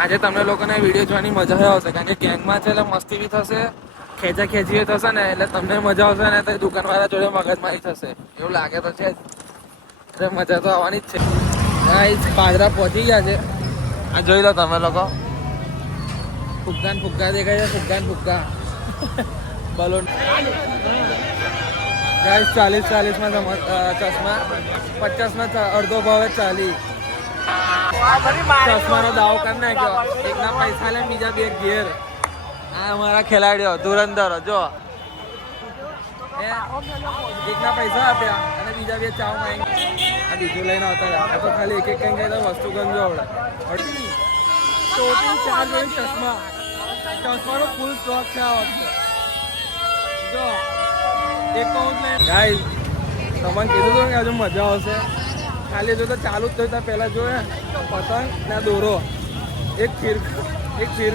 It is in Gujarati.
આજે તમને લોકોને વિડીયો જોવાની મજા આવશે, કારણ કે ગેંગમાં છે એટલે મસ્તી બી થશે, ખેંચી થશે ને, એટલે તમને મજા આવશે ને તો દુકાનવાળા જોડે મગજમારી થશે, એવું લાગે તો છે જ. એટલે મજા તો આવવાની જ છે. ગાઈસ પાદરા પહોંચી ગયા છે. આ જોઈ લો તમે લોકો, ફુગ્ગા દેખાય છે, ફુગ્ગા બલૂન. ગાઈસ 40-40 માં ચશ્મા, 50 માં અડધો ભાવે 40. ચશ્માનો દાવો કરી નાખ્યો, એકના પૈસા લે બીજા બે ઘેર. આ અમારા ખેલાડીઓ ધુરંધર જો, એકના પૈસા આપ્યા અને બીજા બે ચાવ માંગી. આ બીજું લઈને આવતા, આ તો ખાલી એક કઈ કઈ વસ્તુ ગંજો આવડે. ટોટલ 4 જોડી ચશ્માનો ફૂલ સ્ટોક છે આ વખતે. જો એક ગાઈસ તમને કીધું હતું કે હજુ મજા આવશે. ખાલી જો તો ચાલુ જ થયું, પહેલા જોયે પતંગ ને દોરો, એક ફીર